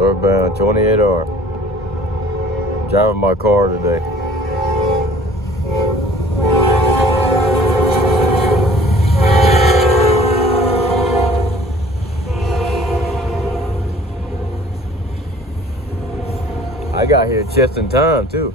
Northbound 28R. Driving my car today. I got here just in time too.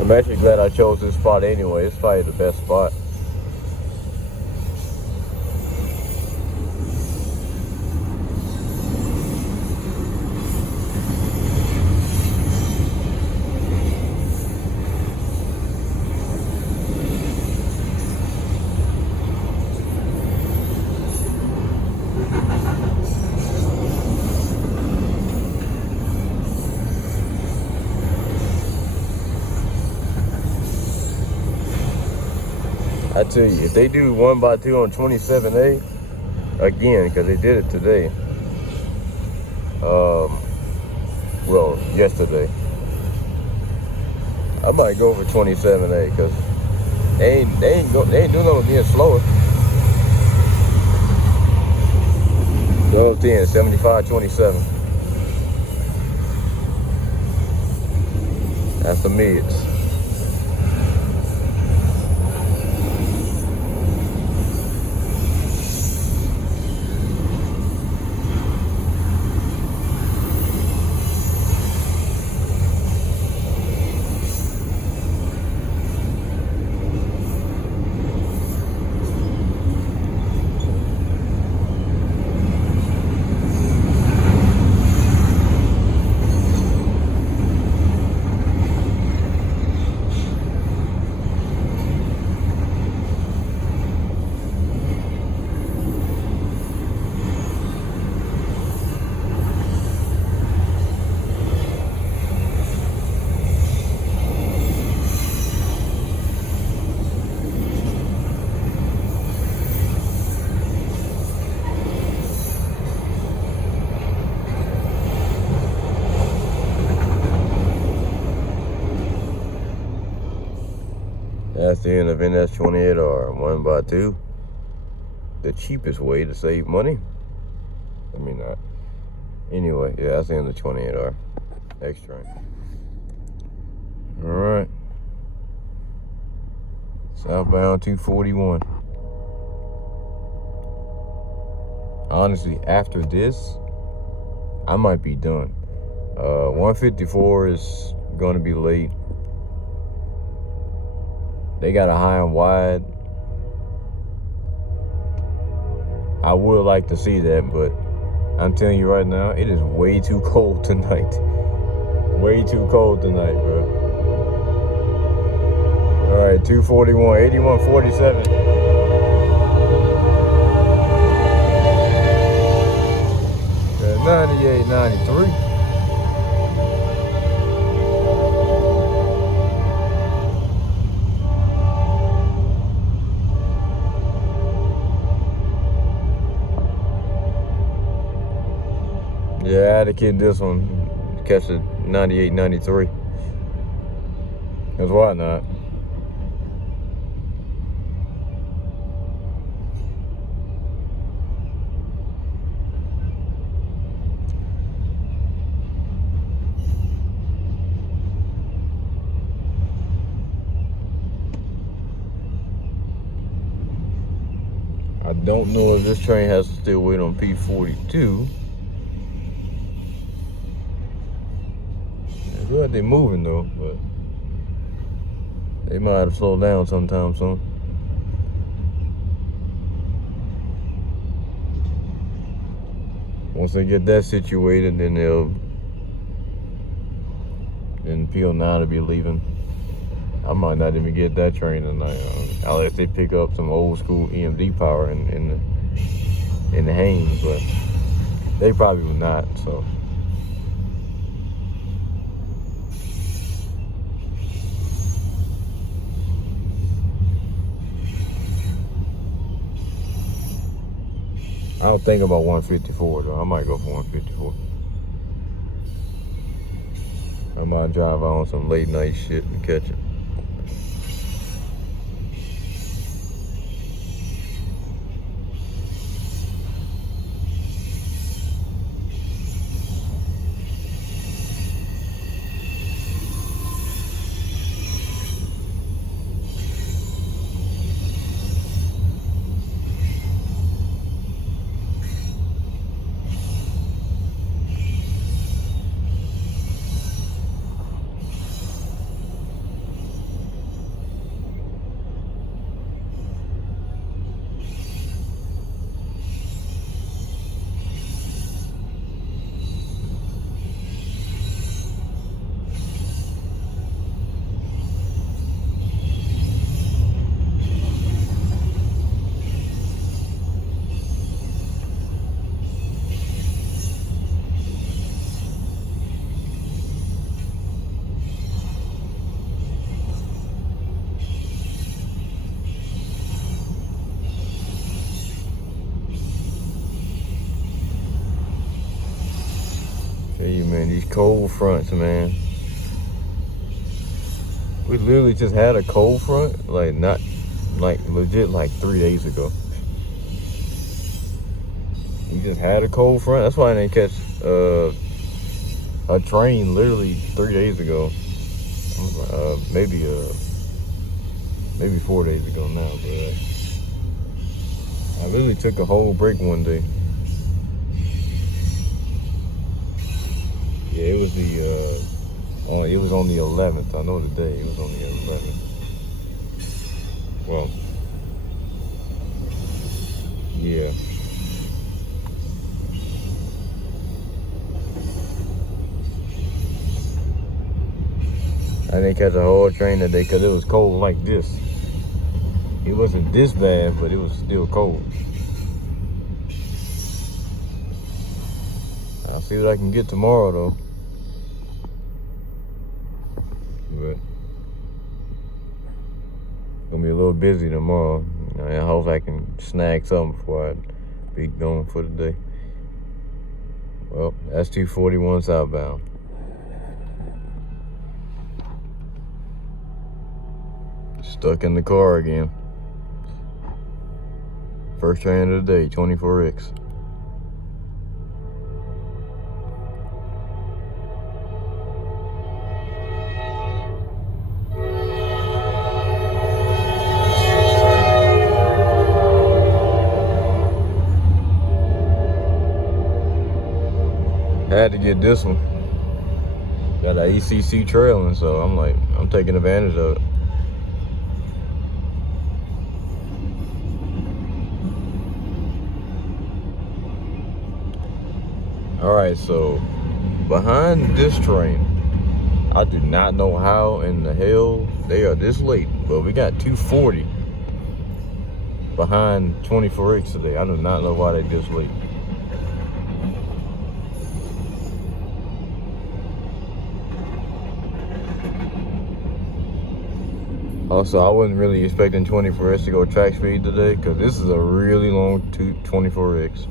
I'm actually glad I chose this spot anyway. It's probably the best spot. I tell you, if they do 1x2 on 27A, again, because they did it today, well, yesterday, I might go for 27A, because they ain't doing no being slower. 1210, 7527. That's the mids. That's the end of NS28R 1x2. The cheapest way to save money. I mean, not. Anyway, yeah, that's the end of 28R. Extra. All right. Southbound 241. Honestly, after this, I might be done. 154 is going to be late. They got a high and wide. I would like to see that, but I'm telling you right now, it is way too cold tonight. Way too cold tonight, bro. All right, 241, 8147. 9893. Yeah, I had to kid this one, catch the 9893. Because why not? I don't know if this train has to still wait on P42. It's good they're moving though, but they might have to slow down sometime soon. Once they get that situated, then P09 will be leaving. I might not even get that train tonight, unless they pick up some old school EMD power in the Haynes, but they probably will not. So I don't think about 154 though. I might go for 154. I might drive on some late night shit and catch it. Tell you, man, these cold fronts, man. We literally just had a cold front, like not, like legit, like 3 days ago. We just had a cold front. That's why I didn't catch a train literally 3 days ago. Maybe 4 days ago now, but I literally took a whole break one day. Yeah, it was it was on the 11th. I know the day. It was on the 11th. Well, yeah. I didn't catch a whole train that day because it was cold like this. It wasn't this bad, but it was still cold. I'll see what I can get tomorrow, though. But it's gonna be a little busy tomorrow. I hope I can snag something before I be going for the day. Well, that's 241 southbound. Stuck in the car again. First train of the day, 24X. Had to get this one. Got that ECC trailing, so I'm taking advantage of it. All right, so behind this train, I do not know how in the hell they are this late, but we got 240 behind 24X today. I do not know why they this late. Also, I wasn't really expecting 24X to go track speed today because this is a really long 24X.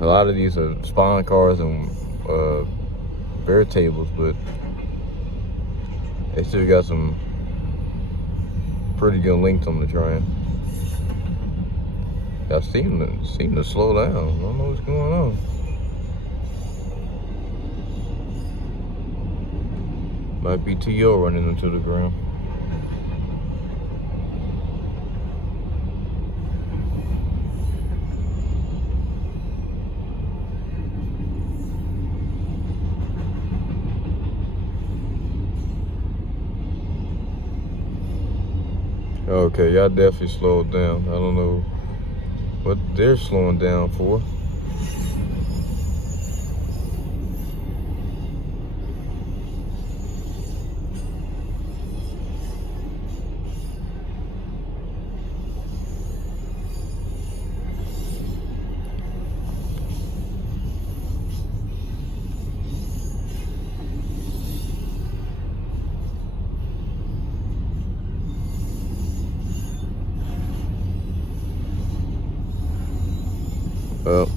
A lot of these are spawn cars and bear tables, but they still got some pretty good length on the train. I seem to slow down. I don't know what's going on. Might be TO running into the ground. Okay, y'all definitely slowed down. I don't know what they're slowing down for. Well,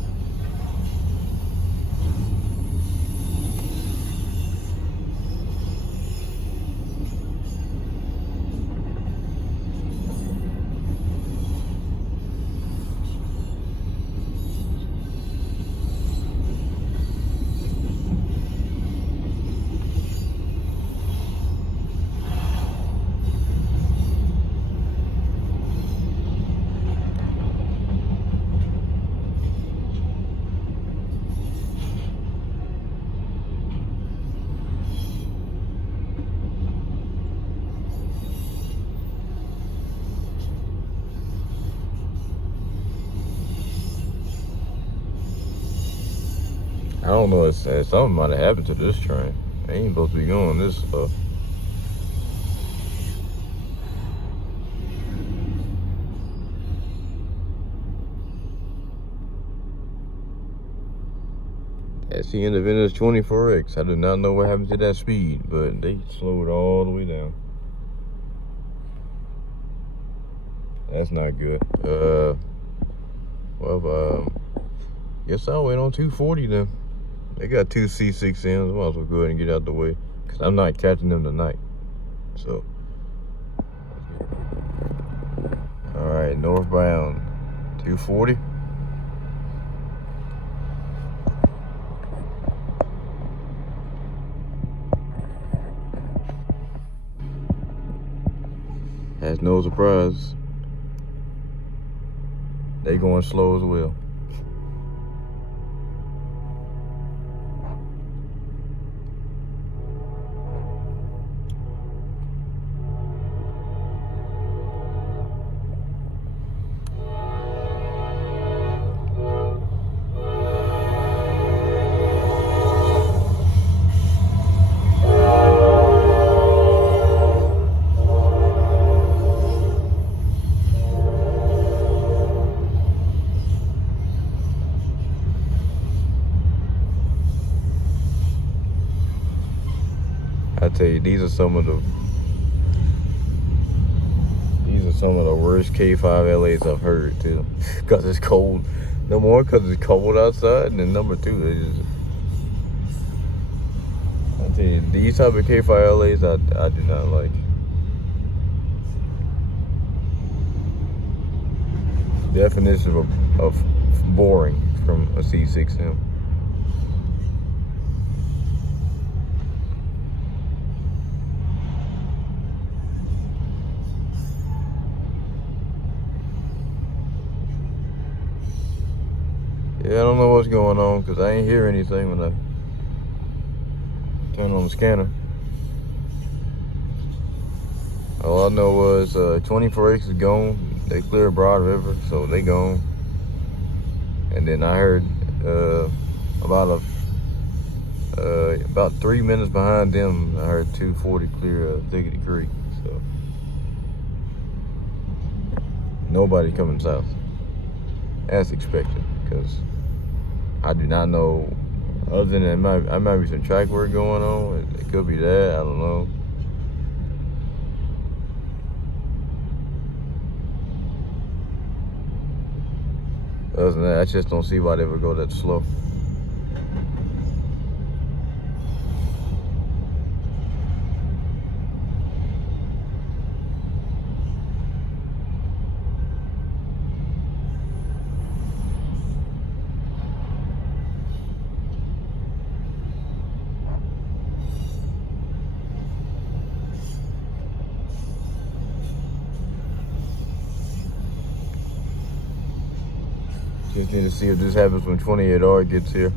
I don't know. Something might have happened to this train. They ain't supposed to be going this slow. That's the end of NS 24X. I do not know what happened to that speed, but they slowed all the way down. That's not good. Guess I'll wait on 240 then. They got two C6Ms. Might as well go ahead and get out the way, because I'm not catching them tonight. So, all right, northbound 240. Has no surprise. They going slow as well. I tell you, these are some of the worst K5 LAs I've heard too, because it's cold. Number one, because it's cold outside, and then number two, I tell you, these type of K5 LAs I do not like. Definition of boring from a C6M. Yeah, I don't know what's going on, because I ain't hear anything when I turned on the scanner. All I know was 24X is gone. They cleared Broad River, so they gone. And then I heard about 3 minutes behind them, I heard 240 clear Thickety Creek. So nobody coming south, as expected, because I do not know. Other than that, I might be some track work going on. It could be that. I don't know. Other than that, I just don't see why they would go that slow. Just need to see if this happens when 28R gets here.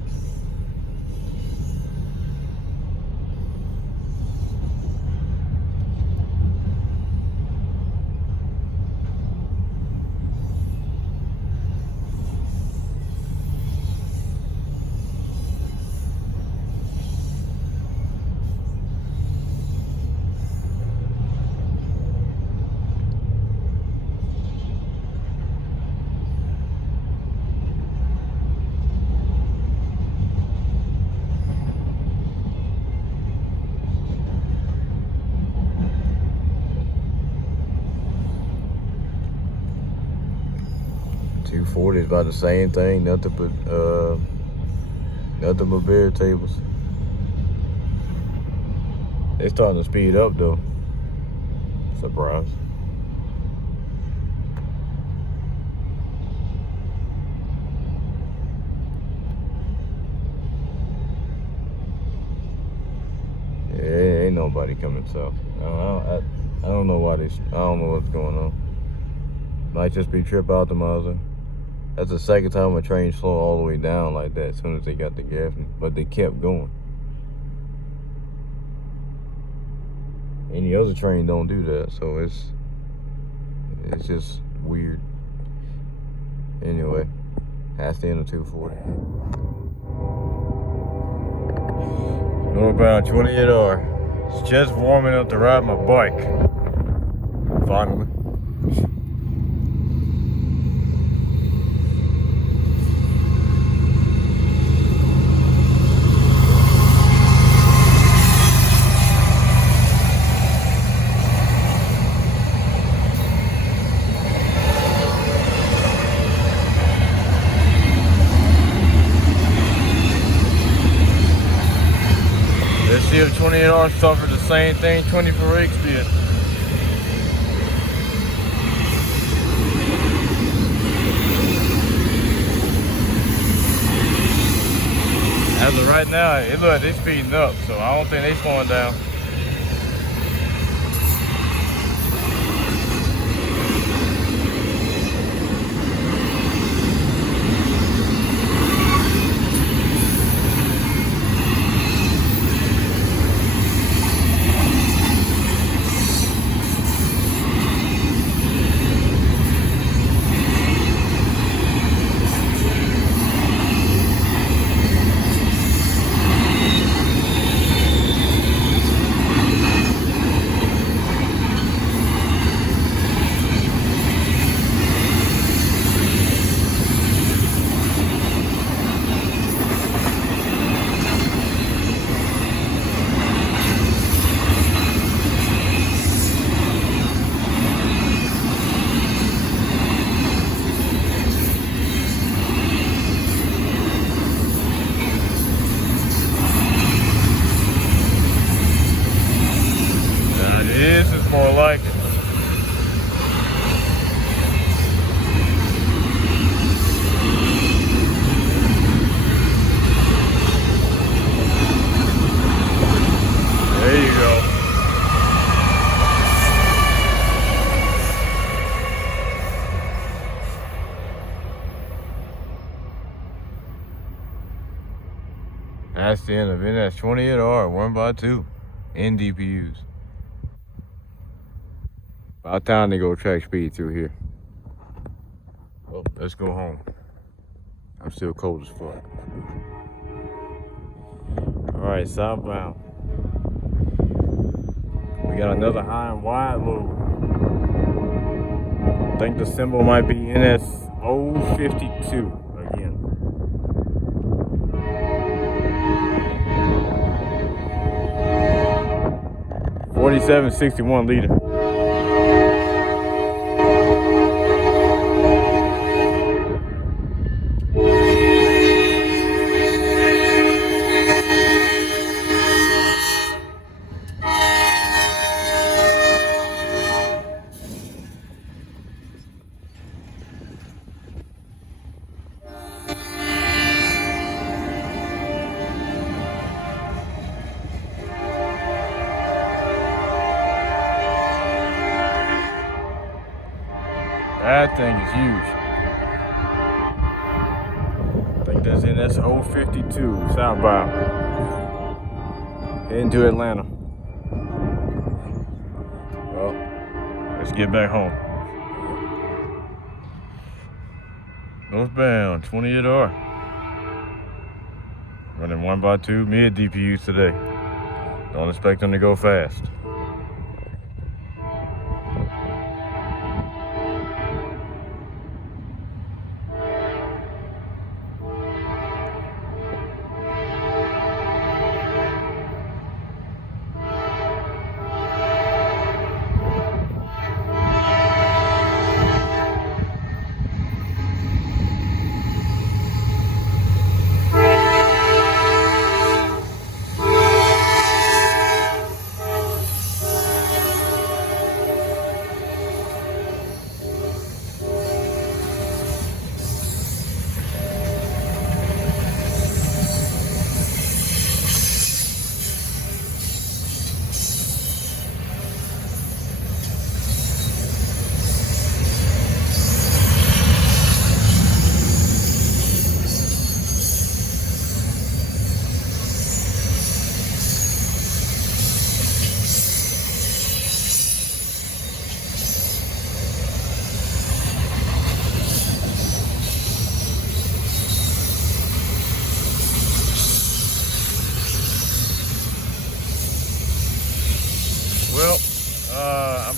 240 is about the same thing. Nothing but bear tables. They starting to speed up though. Surprise. Yeah, ain't nobody coming south. I don't know why I don't know what's going on. Might just be trip optimizer. That's the second time a train slowed all the way down like that as soon as they got the Gaffney, but they kept going. Any other train don't do that, so it's just weird. Anyway, that's the end of 240. Northbound 28R. It's just warming up to ride my bike. Finally. Let's see if 28R suffered the same thing 24X did. As of right now, it looks like they're speeding up, so I don't think they're slowing down. This is more like it. There you go. That's the end of NS 28R 1x2 NDPUs. About time to go track speed through here. Well, let's go home. I'm still cold as fuck. Alright, southbound. We got another high and wide load. I think the symbol might be NS 052 again. $47.61 liter. That thing is huge. I think that's NS 052 southbound. Heading to Atlanta. Well, let's get back home. Northbound 28R. Running 1x2 mid DPUs today. Don't expect them to go fast.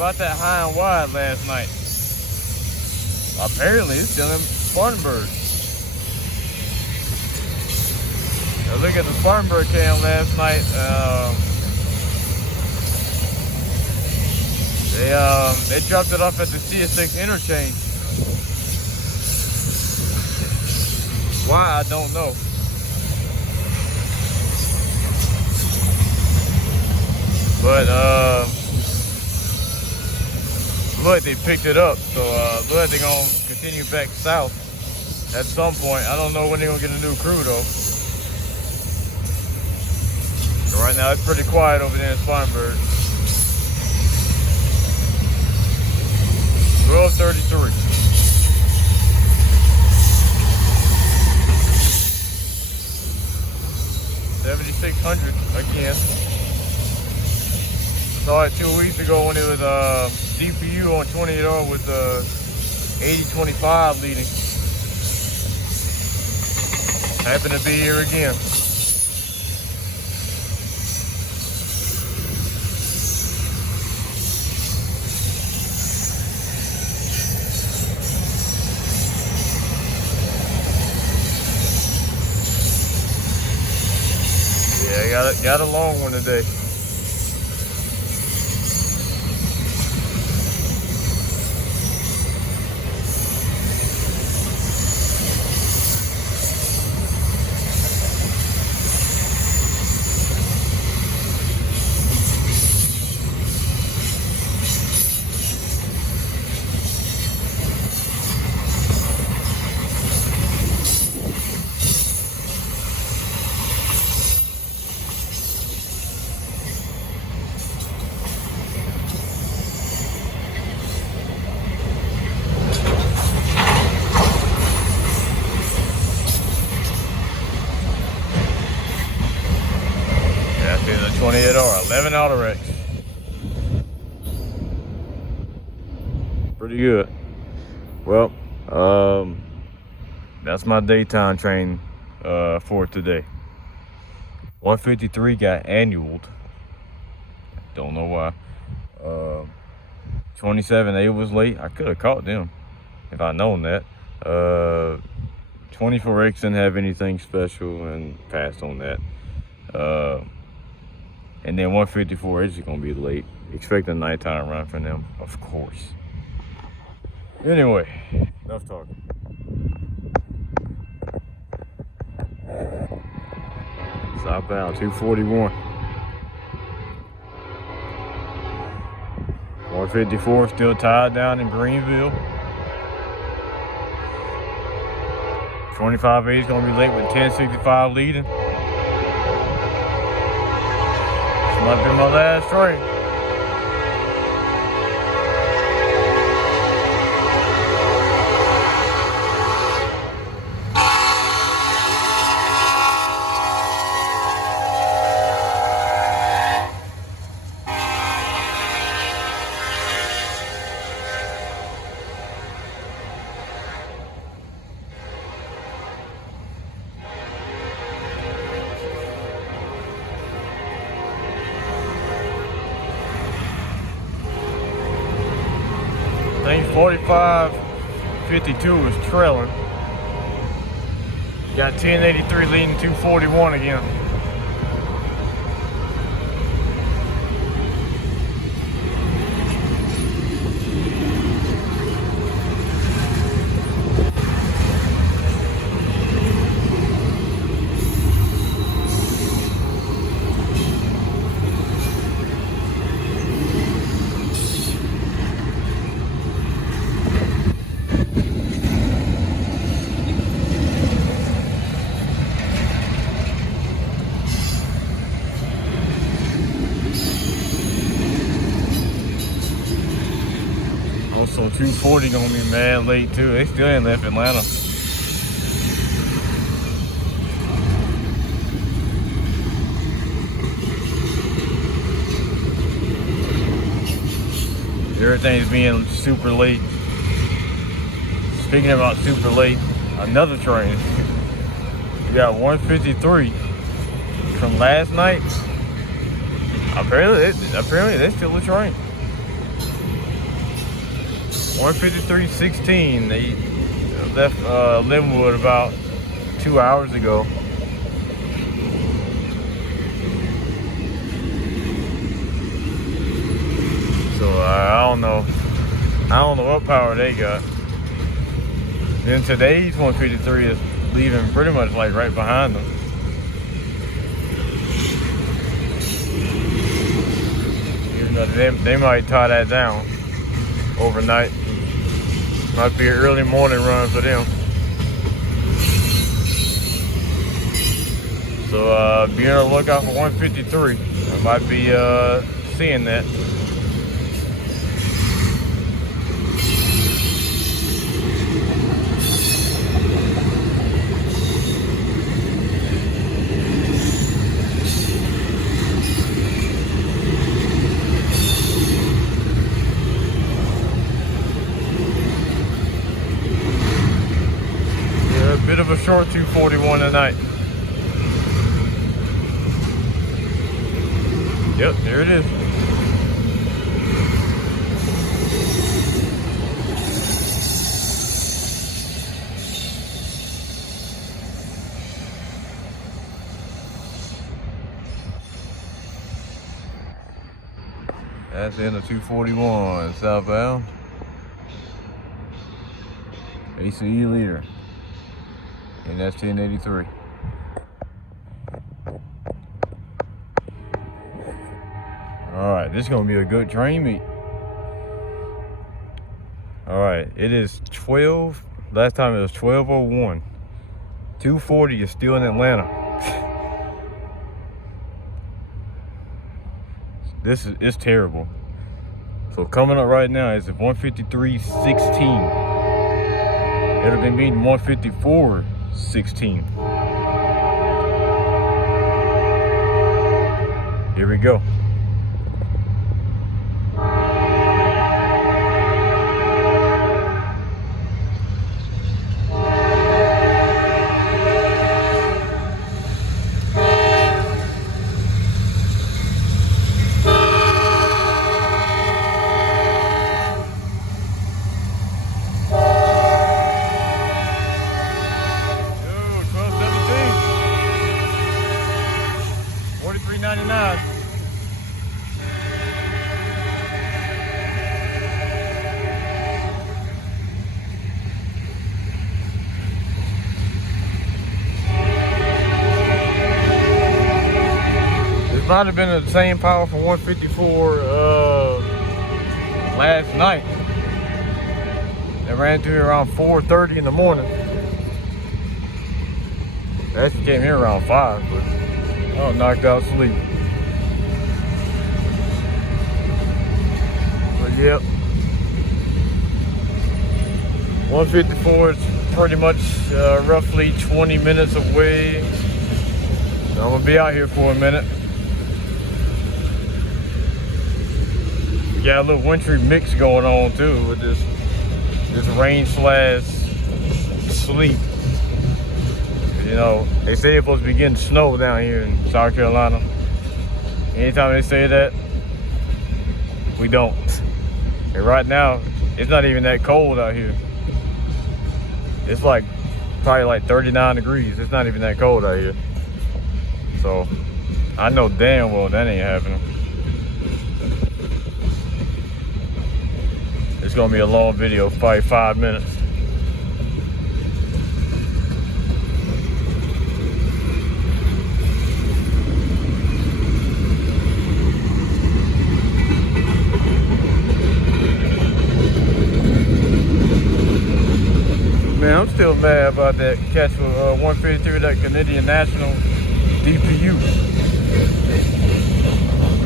about that high and wide last night. Apparently, it's still in Spartanburg. I look at the Spartanburg cam last night. They dropped it off at the CS6 interchange. Why, I don't know. But look, they picked it up. So look, they're gonna continue back south at some point. I don't know when they're gonna get a new crew though. So right now it's pretty quiet over there in Spartanburg. 12:33. $7,600 again. Saw it 2 weeks ago when it was DPU on 28R with 80-25 leading. Happened to be here again. Yeah, got a long one today. Yeah, the 28R, 11 auto wrecks. Pretty good. Well, that's my daytime train for today. 153 got annualed. Don't know why. 27A was late. I could have caught them if I'd known that. 24X didn't have anything special and passed on that. And then 154 is gonna be late. Expect a nighttime run from them, of course. Anyway, enough talking. Southbound 241. 154 still tied down in Greenville. 25A is gonna be late with 1065 leading. This might be my last train. I think 4552 is trailing. Got 1083 leading 241 again. Also 240 gonna be mad late too. They still ain't left Atlanta. Everything's being super late. Speaking about super late, another train. We got 153 from last night. Apparently that's still a train. 153.16. They left Linwood about 2 hours ago. So I don't know what power they got. Then today's 153 is leaving pretty much like right behind them. Even though they might tie that down overnight. Might be an early morning run for them. So be on the lookout for 153. I might be seeing that. Bit of a short 241 tonight. Yep, there it is. That's the end of 241 southbound. ACE leader. And that's 1083. Alright, this is going to be a good train meet. Alright, it is 12. Last time it was 12:01. 240 is still in Atlanta. It's terrible. So coming up right now is 153.16. It'll be beating 154.16. Here we go. $43.99. This might have been the same power for 154 last night. It ran through around 4:30 in the morning. It actually came here around 5, but I was knocked out sleep. But yep, 154 is pretty much roughly 20 minutes away. So I'm gonna be out here for a minute. Got a little wintry mix going on too with this rain slash sleet. You know, they say it's supposed to be getting snow down here in South Carolina. Anytime they say that, we don't. And right now, it's not even that cold out here. It's like probably like 39 degrees. It's not even that cold out here. So I know damn well that ain't happening. It's gonna be a long video, probably 5 minutes. Man, I'm still mad about that catch for 153, that Canadian National DPU.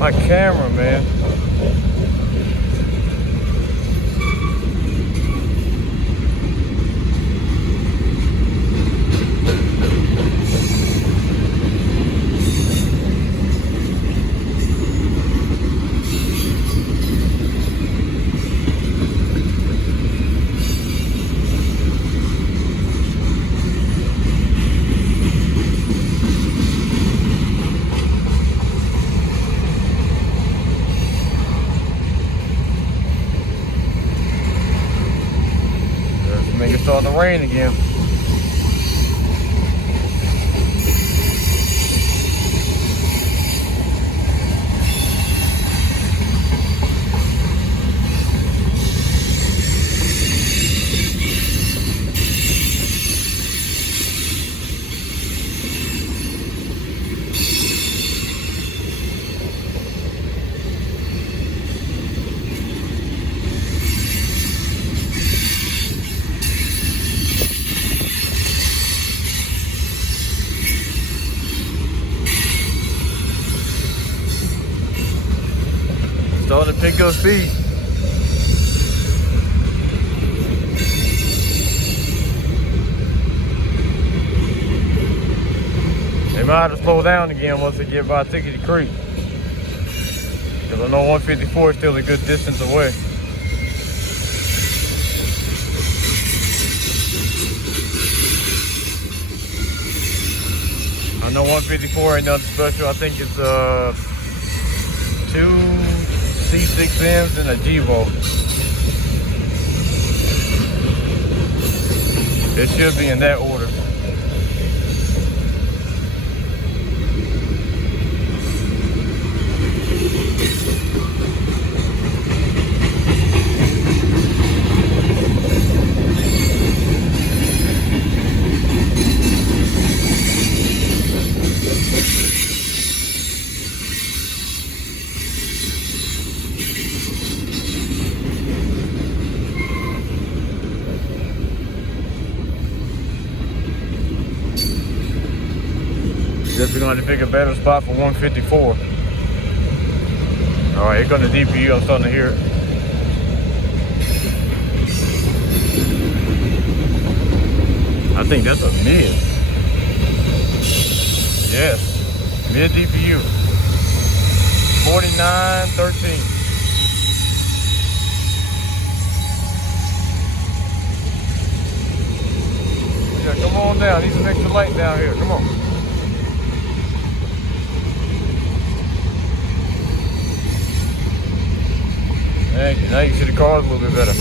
My camera, man. to rain again. Starting to pick up speed. They might have to slow down again once they get by Tickety Creek. Because I know 154 is still a good distance away. I know 154 ain't nothing special. I think it's 2 C6Ms and a G-Volt. It should be in that order. Guess we're going to pick a better spot for 154. All right, here comes the DPU. I'm starting to hear it. I think that's a mid. Yes, mid DPU. 4913. Yeah, come on down. Need some extra light down here. Come on. Thank you. Now you can see the cars a little bit better.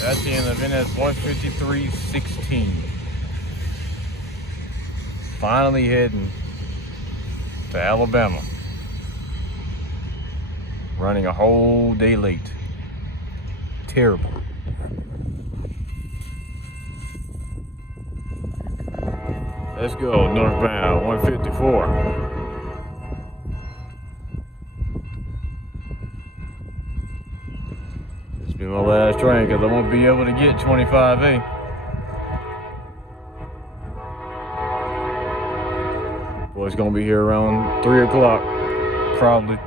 That's the end of it. That's 153.16. Finally heading to Alabama. Running a whole day late. Terrible. Let's go northbound 154. This will be my last train because I won't be able to get 25A. Boy, it's gonna be here around 3 o'clock, probably.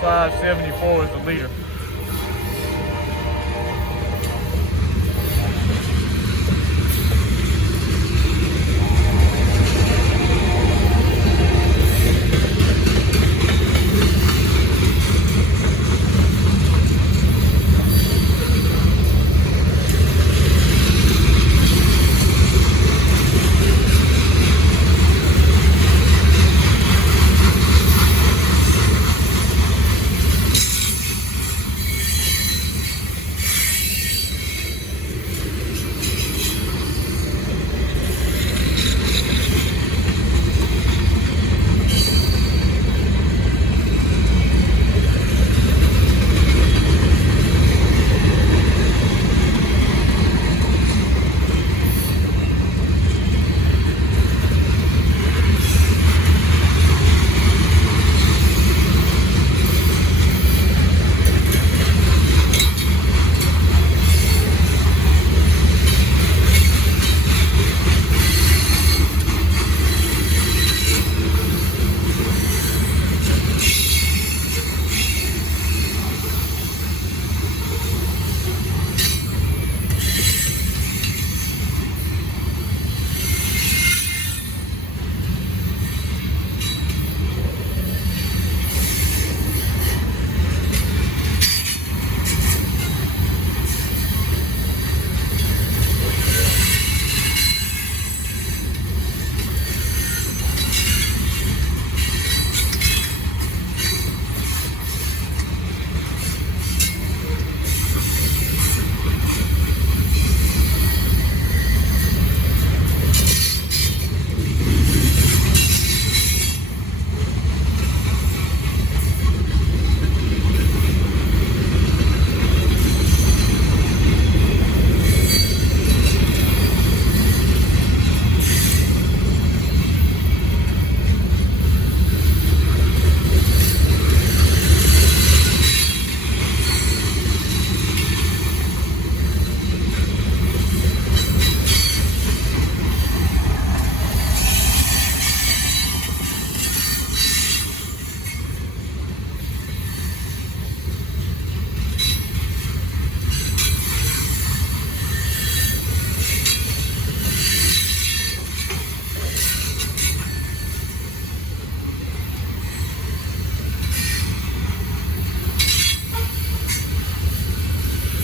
$25.74 is the liter.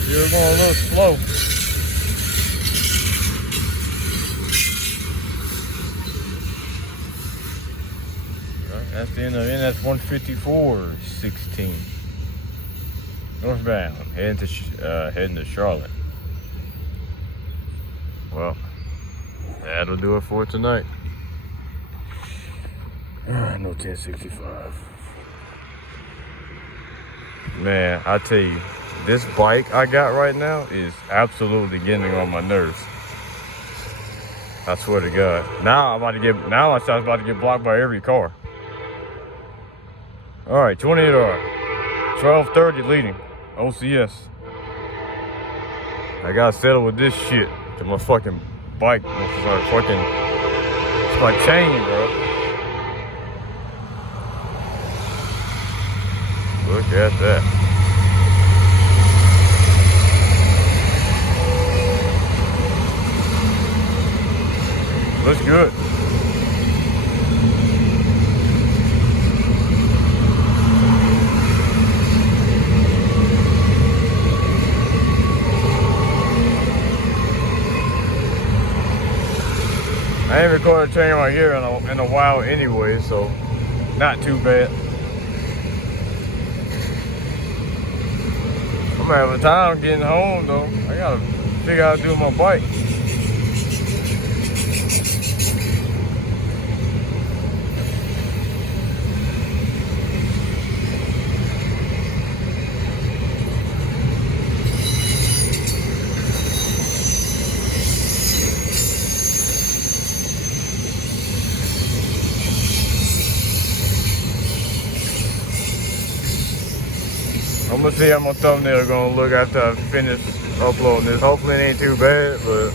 You're going a little slow. That's the end of it. That's 154.16. Northbound, heading to Charlotte. Well, that'll do it for tonight. No 1065. Man, I tell you, this bike I got right now is absolutely getting on my nerves. I swear to God. Now I'm about to get blocked by every car. All right, 28R, 1230 leading, OCS. I gotta settle with this shit to my fucking bike. It's my chain, bro. Look at that. Looks good. I ain't recorded changing my gear in a while anyway, so not too bad. I'm having time getting home though. I gotta figure out how to do my bike. I'm gonna see how my thumbnail gonna look after I finish uploading this. Hopefully it ain't too bad, but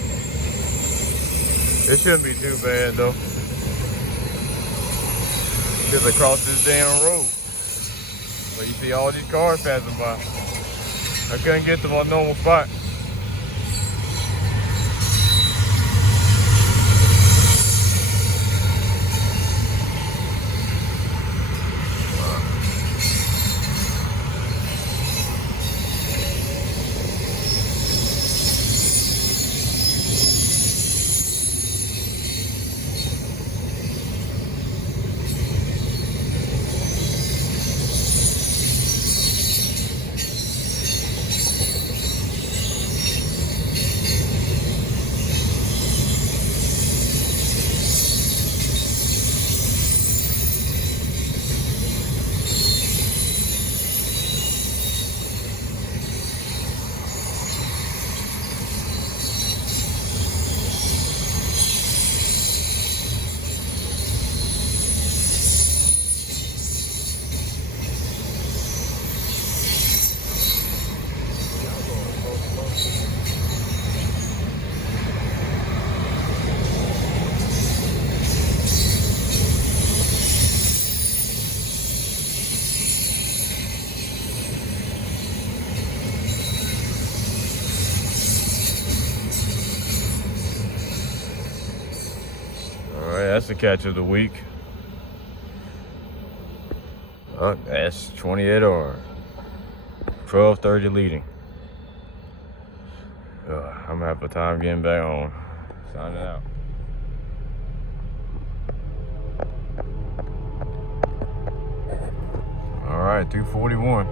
it shouldn't be too bad though. Just across this damn road. But you see all these cars passing by. I couldn't get to my normal spot. That's the catch of the week. Oh, that's 28R. 12:30 leading. I'm gonna have a time getting back home. Signing out. All right, 2:41.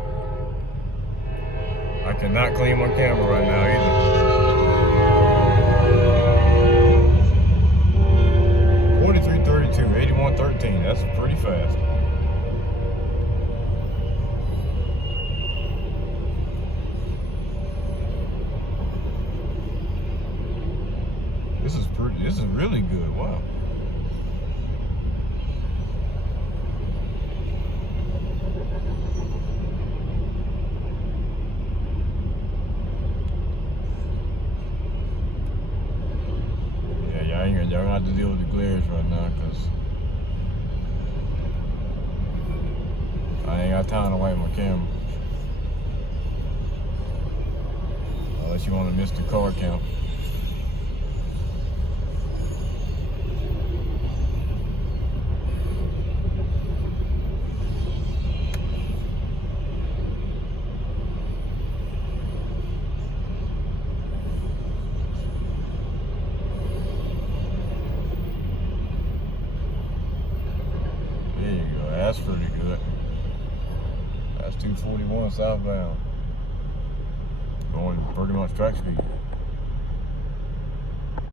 I cannot clean my camera right now either. 43:32, 81:13. That's pretty fast. This is really good. Wow. Yeah, y'all gonna have to deal with the glares right now, cause I ain't got time to wipe my camera. Unless you want to miss the car count. There you go, that's pretty good. That's 241 southbound. Going pretty much track speed.